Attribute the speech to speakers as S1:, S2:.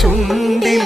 S1: ചുണ്ടിൽ